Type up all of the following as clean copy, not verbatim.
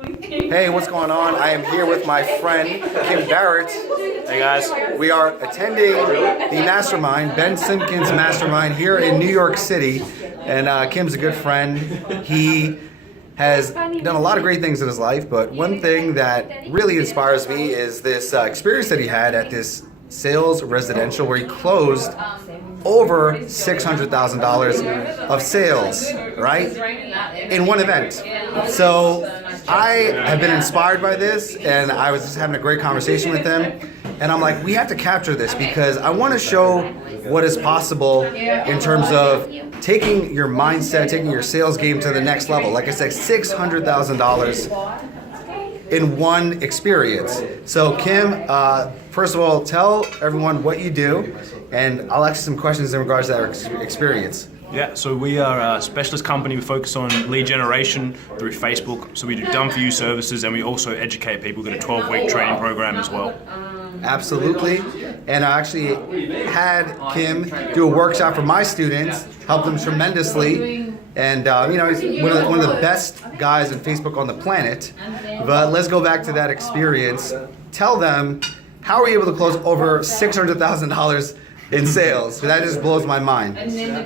Hey, what's going on? I am here with my friend Kim Barrett. Hey guys. We are attending the mastermind, Ben Simpkins mastermind here in New York City. And Kim's a good friend. He has done a lot of great things in his life, but one thing that really inspires me is this experience that he had at this sales residential where he closed over $600,000 of sales, right? In one event. So I have been inspired by this, and I was just having a great conversation with him. And I'm like, we have to capture this because I want to show what is possible in terms of taking your mindset, taking your sales game to the next level. Like I said, $600,000 in one experience. So Kim, first of all, tell everyone what you do, and I'll ask you some questions in regards to that experience. Yeah, so we are a specialist company. We focus on lead generation through Facebook. So we do done-for-you services, and we also educate people. We've got a 12-week training program as well. Absolutely. And I actually had Kim do a workshop for my students, helped them tremendously. And he's one of the best guys on Facebook on the planet. But let's go back to that experience. Tell them, how are you able to close over $600,000 in sales? That just blows my mind.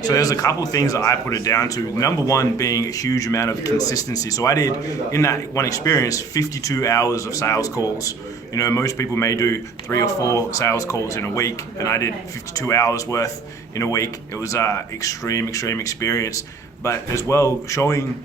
So there's a couple of things that I put it down to. Number one being a huge amount of consistency. So I did, in that one experience, 52 hours of sales calls. You know, most people may do 3 or 4 sales calls in a week, and I did 52 hours worth in a week. It was an extreme experience. But as well, showing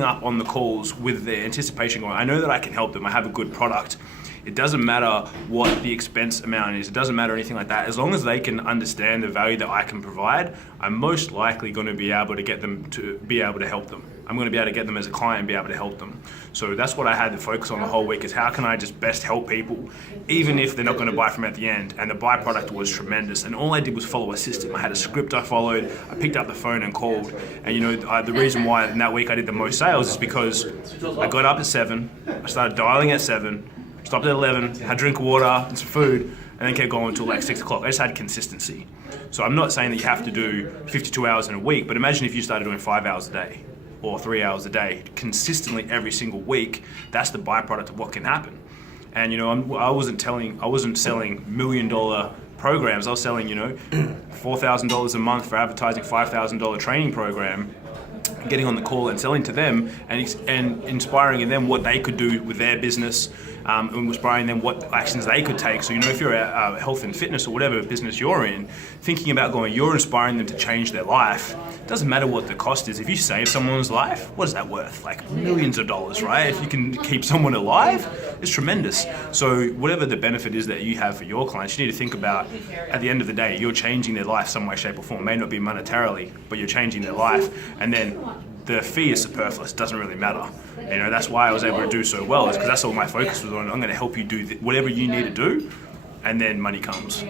up on the calls with the anticipation going, I know that I can help them, I have a good product. It doesn't matter what the expense amount is, it doesn't matter anything like that. As long as they can understand the value that I can provide, I'm most likely going to be able to get them to be able to help them. I'm going to be able to get them as a client and be able to help them. So that's what I had to focus on the whole week, is how can I just best help people, even if they're not going to buy from at the end. And the byproduct was tremendous. And all I did was follow a system. I had a script I followed, I picked up the phone and called. And the reason why in that week I did the most sales is because I got up at 7, I started dialing at 7, stopped at 11, had a drink of water and some food, and then kept going until like 6 o'clock. I just had consistency. So I'm not saying that you have to do 52 hours in a week, but imagine if you started doing 5 hours a day or 3 hours a day consistently every single week. That's the byproduct of what can happen. And I wasn't selling $1 million programs. I was selling $4,000 a month for advertising, $5,000 training program, getting on the call and selling to them and inspiring in them what they could do with their business, and inspiring them what actions they could take. So if you're a health and fitness or whatever business you're in, thinking about you're inspiring them to change their life. It doesn't matter what the cost is. If you save someone's life, what is that worth? Like millions of dollars, right? If you can keep someone alive, it's tremendous. So whatever the benefit is that you have for your clients, you need to think about, at the end of the day, you're changing their life some way, shape or form. It may not be monetarily, but you're changing their life. And then the fee is superfluous, it doesn't really matter. That's why I was able to do so well, is because that's all my focus was on. I'm going to help you do whatever you need to do, and then money comes.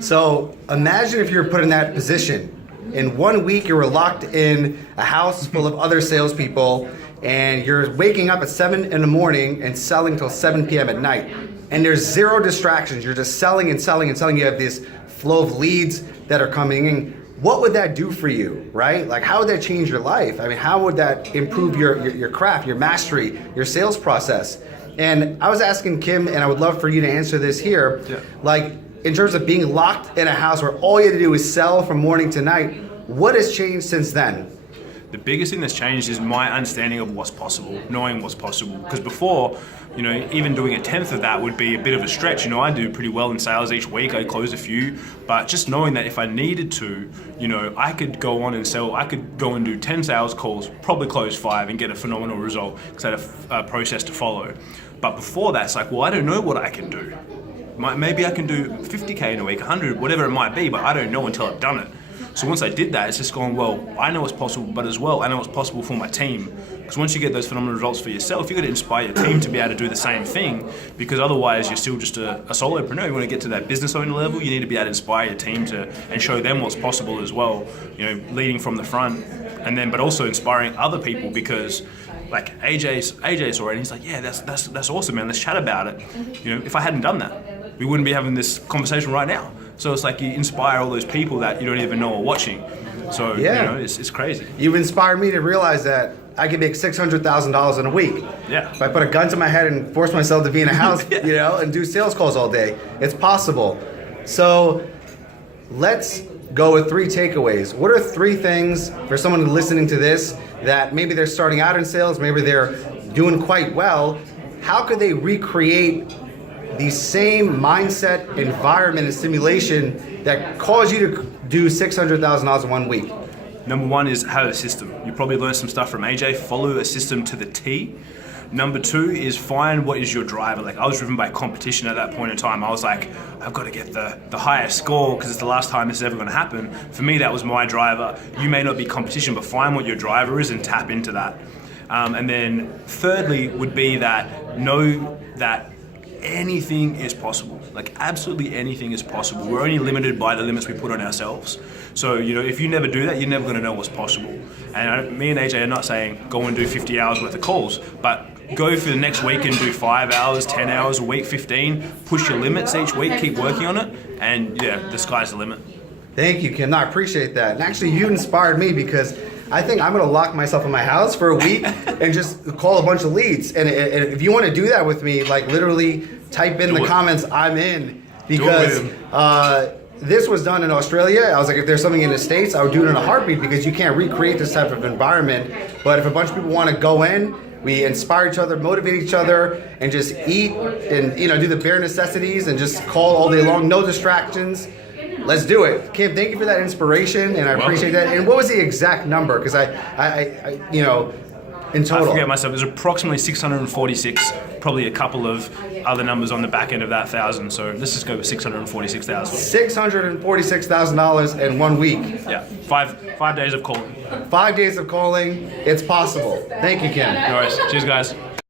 So imagine if you're put in that position. In 1 week, you were locked in a house full of other salespeople, and you're waking up at 7 in the morning and selling till 7 p.m. at night. And there's zero distractions. You're just selling and selling and selling. You have this flow of leads that are coming in. What would that do for you, right? Like, how would that change your life? I mean, how would that improve your craft, your mastery, your sales process? And I was asking Kim, and I would love for you to answer this here. Yeah. Like, in terms of being locked in a house where all you had to do is sell from morning to night, what has changed since then? The biggest thing that's changed is my understanding of what's possible, knowing what's possible. Because before, even doing a tenth of that would be a bit of a stretch. I do pretty well in sales each week. I close a few, but just knowing that if I needed to, I could go on and sell. I could go and do 10 sales calls, probably close 5 and get a phenomenal result because I had a process to follow. But before that, it's like, well, I don't know what I can do. Maybe I can do 50K in a week, 100, whatever it might be, but I don't know until I've done it. So once I did that, it's just going, well, I know what's possible, but as well, I know what's possible for my team. Because once you get those phenomenal results for yourself, you've got to inspire your team to be able to do the same thing, because otherwise you're still just a solopreneur. You want to get to that business owner level, you need to be able to inspire your team and show them what's possible as well, leading from the front, but also inspiring other people, because like AJ's already, he's like, yeah, that's awesome, man, let's chat about it. If I hadn't done that, we wouldn't be having this conversation right now. So it's like you inspire all those people that you don't even know are watching. So, yeah. It's crazy. You've inspired me to realize that I could make $600,000 in a week. Yeah. If I put a gun to my head and force myself to be in a house, you know, and do sales calls all day, it's possible. So let's go with 3 takeaways. What are 3 things for someone listening to this that maybe they're starting out in sales, maybe they're doing quite well? How could they recreate the same mindset, environment, and stimulation that caused you to do $600,000 in 1 week? Number 1 is have a system. You probably learned some stuff from AJ. Follow a system to the T. Number 2 is find what is your driver. Like, I was driven by competition at that point in time. I was like, I've got to get the highest score because it's the last time this is ever going to happen. For me, that was my driver. You may not be competition, but find what your driver is and tap into that. And then thirdly would be that know that anything is possible. Like, absolutely anything is possible. We're only limited by the limits we put on ourselves. So, you know, if you never do that, you're never going to know what's possible. And me and AJ are not saying go and do 50 hours worth of calls, but go for the next week and do 5 hours, 10 hours a week, 15. Push your limits each week, keep working on it, and yeah, the sky's the limit. Thank you, Kim. No, I appreciate that. And actually, you inspired me because I think I'm going to lock myself in my house for a week and just call a bunch of leads. And if you want to do that with me, like literally type in the comments, I'm in. Because this was done in Australia. I was like, if there's something in the States, I would do it in a heartbeat because you can't recreate this type of environment. But if a bunch of people want to go in, we inspire each other, motivate each other, and just eat and, you know, do the bare necessities and just call all day long, no distractions. Let's do it. Kim, thank you for that inspiration, and I appreciate that. And what was the exact number? Because I you know, in total. I forget myself. It was approximately 646, probably a couple of other numbers on the back end of that 1,000. So let's just go with 646,000. $646,000 in 1 week. Yeah, five days of calling. 5 days of calling. It's possible. Thank you, Kim. No worries. Cheers, guys.